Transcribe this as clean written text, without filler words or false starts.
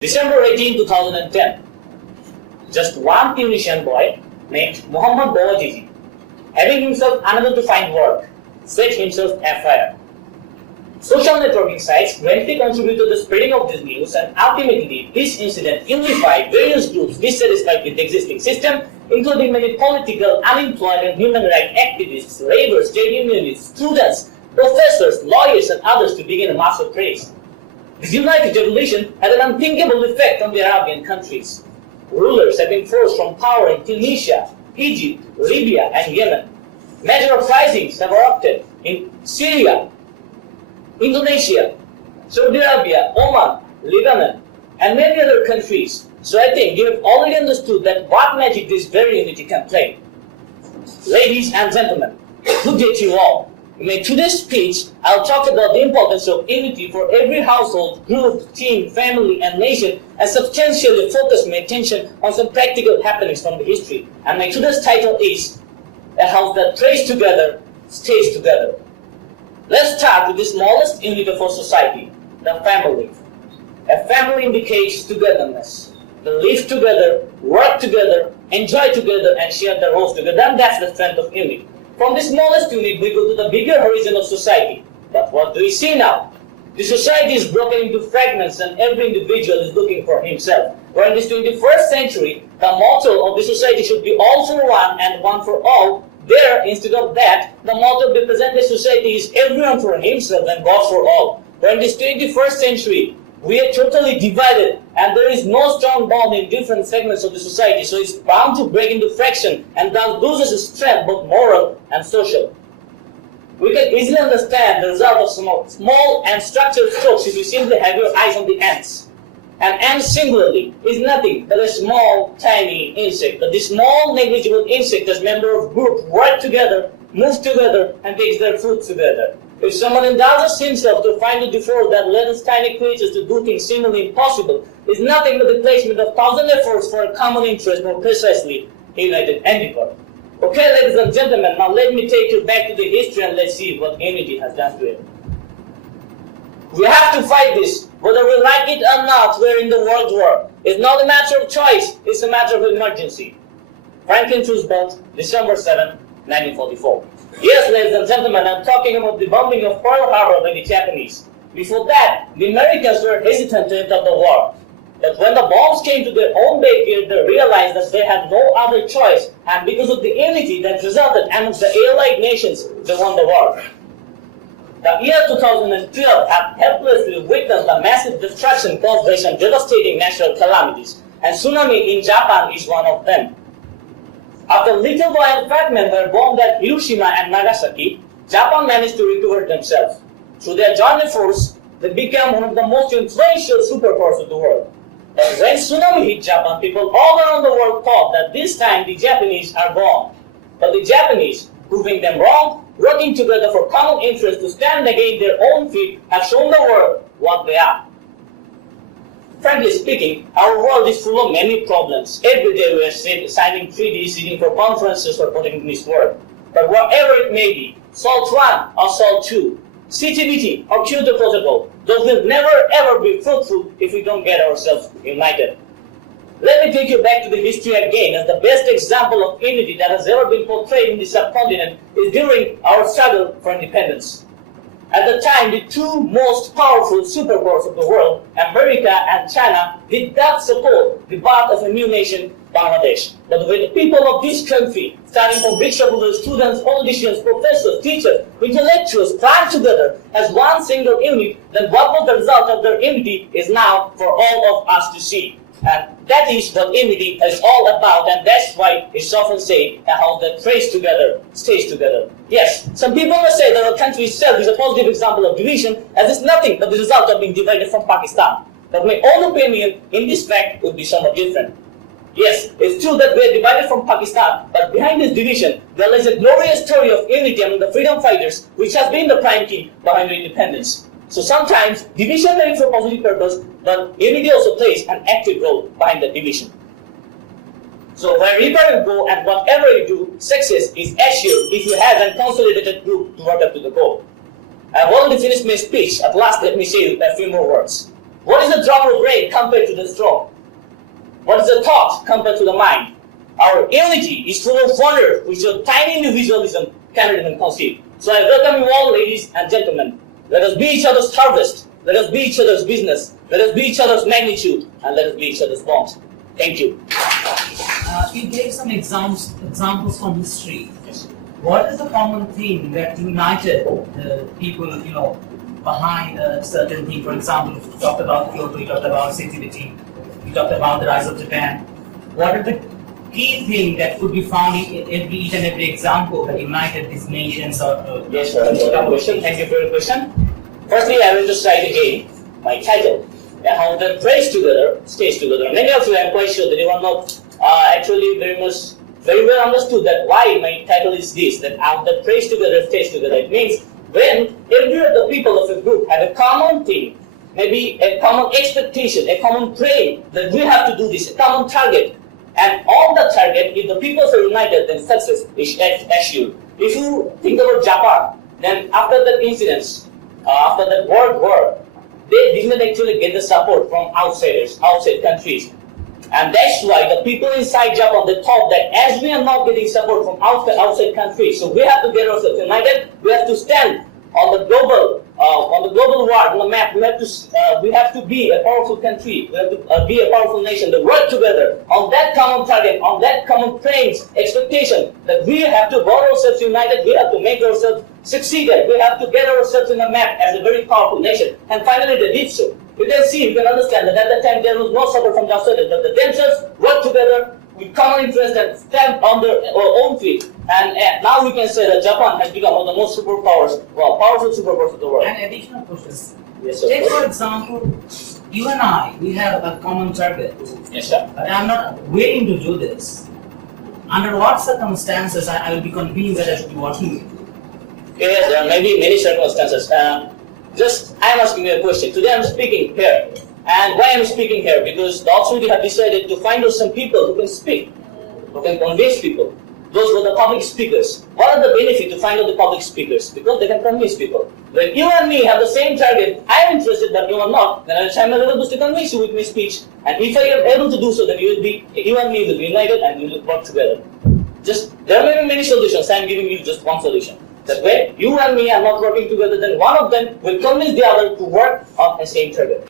December 18, 2010, just one Tunisian boy named Muhammad Bouazizi, having himself unable to find work, set himself afire. Social networking sites greatly contributed to the spreading of this news, and ultimately this incident unified various groups dissatisfied with the existing system, including many political, unemployed and human rights activists, laborers, trade unionists, students, professors, lawyers and others to begin a mass of praise. This united revolution had an unthinkable effect on the Arabian countries. Rulers have been forced from power in Tunisia, Egypt, Libya and Yemen. Major uprisings have erupted in Syria, Indonesia, Saudi Arabia, Oman, Lebanon and many other countries. So I think you have already understood that what magic this very unity can play. Ladies and gentlemen, good day to you all. In my today's speech, I'll talk about the importance of unity for every household, group, team, family, and nation, and substantially focus my attention on some practical happenings from the history. And my today's title is A House That Prays Together, Stays Together. Let's start with the smallest unit of our society, the family. A family indicates togetherness. They live together, work together, enjoy together, and share their roles together, and that's the strength of unity. From the smallest unit, we go to the bigger horizon of society. But what do we see now? The society is broken into fragments and every individual is looking for himself. Where in this 21st century, the motto of the society should be all for one and one for all. There, instead of that, the motto of the present-day society is everyone for himself and God for all. Where in this 21st century, we are totally divided and there is no strong bond in different segments of the society, so it's bound to break into fraction and thus loses its strength, both moral and social. We can easily understand the result of small and structured strokes if you simply have your eyes on the ants. An ant singularly is nothing but a small, tiny insect, but this small, negligible insect as member of group work together, moves together, and takes their food together. If someone indulges himself to find it before that let us tiny creatures to do things seemingly impossible is nothing but the placement of thousand efforts for a common interest, more precisely, united endeavor. Okay, ladies and gentlemen, now let me take you back to the history and let's see what unity has done to it. We have to fight this, whether we like it or not. We're in the world war. It's not a matter of choice, it's a matter of emergency. Franklin Roosevelt, December 7, 1944. Yes, ladies and gentlemen, I'm talking about the bombing of Pearl Harbor by the Japanese. Before that, the Americans were hesitant to enter the war. But when the bombs came to their own backyard, they realized that they had no other choice, and because of the unity that resulted amongst the allied nations, they won the war. The year 2012 had helplessly witnessed the massive destruction caused by some devastating natural calamities, and tsunami in Japan is one of them. After little while fragments were bombed at Hiroshima and Nagasaki, Japan managed to recover themselves. Through their joint efforts, they became one of the most influential superpowers of the world. But when tsunami hit Japan, people all around the world thought that this time the Japanese are gone. But the Japanese, proving them wrong, working together for common interest to stand against their own feet, have shown the world what they are. Frankly speaking, our world is full of many problems. Every day we are signing treaties, sitting for conferences or putting in this work. But whatever it may be, SALT 1 or SALT 2, CTBT or Kyoto Protocol, those will never ever be fruitful if we don't get ourselves united. Let me take you back to the history again, as the best example of unity that has ever been portrayed in the subcontinent is during our struggle for independence. At the time, the two most powerful superpowers of the world, America and China, did not support the birth of a new nation, Bangladesh. But when the people of this country, starting from rich students, politicians, professors, teachers, intellectuals, planned together as one single unit, then what was the result of their unity is now for all of us to see. And that is what unity is all about, and that's why it's often said a house that prays together, stays together. Yes, some people may say that our country itself is a positive example of division, as it's nothing but the result of being divided from Pakistan. But my own opinion in this fact would be somewhat different. Yes, it's true that we are divided from Pakistan, but behind this division, there lies a glorious story of unity among the freedom fighters, which has been the prime key behind our independence. So sometimes division may be for positive purpose, but unity also plays an active role behind the division. So wherever you go and whatever you do, success is assured if you have a consolidated group to work up to the goal. I have already finished my speech. At last, let me say a few more words. What is the drop of rain compared to the straw? What is the thought compared to the mind? Our unity is full of wonder, which your tiny individualism cannot even conceive. So I welcome you all, ladies and gentlemen. Let us be each other's harvest. Let us be each other's business. Let us be each other's magnitude. And let us be each other's bond. Thank you. You gave some examples from history. Yes. What is the common theme that united the people, behind a certain thing? For example, you talked about Kyoto, you talked about sensitivity, you talked about the rise of Japan. What are the key things that could be found in each and every example that united these nations? Yes, sir. Thank you for your question. Firstly, I will just write again my title. How the praise together stays together. Many of you, I'm quite sure that you are not actually very well understood that why my title is this, that how the praise together stays together. It means when every of the people of a group have a common thing, maybe a common expectation, a common prayer that we have to do this, a common target. And on the target, if the people are united, then success is assured. If you think about Japan, then after that incident, after that World War, they didn't actually get the support from outsiders, outside countries. And that's why the people inside Japan, they thought that as we are not getting support from outside countries, so we have to get ourselves united, we have to stand on the global world, on the map. We have to be a powerful country. We have to be a powerful nation. To work together on that common target, on that common praise, expectation that we have to got ourselves united. We have to make ourselves succeeded. We have to get ourselves in the map as a very powerful nation. And finally, they did so. You can see, you can understand that at that time there was no support from the outsiders, but they themselves worked together with common interest and stand on their own feet. And now we can say that Japan has become one of the most powerful superpowers of the world. An additional question. Yes, sir. Take for example, you and I, we have a common target. Yes, sir. But I'm not willing to do this. Under what circumstances I will be convinced that I should be working with you? Yes, there may be many circumstances. I am asking you a question. Today I am speaking here. And why I am speaking here? Because the authority have decided to find out some people who can speak, who can convince people. Those were the public speakers. What are the benefits to find out the public speakers? Because they can convince people. When you and me have the same target, I am interested but you are not, then I am able to convince you with my speech. And if I am able to do so, then you and me will be united and we will work together. There may be many solutions. I am giving you just one solution. That when you and me are not working together, then one of them will convince the other to work on the same target.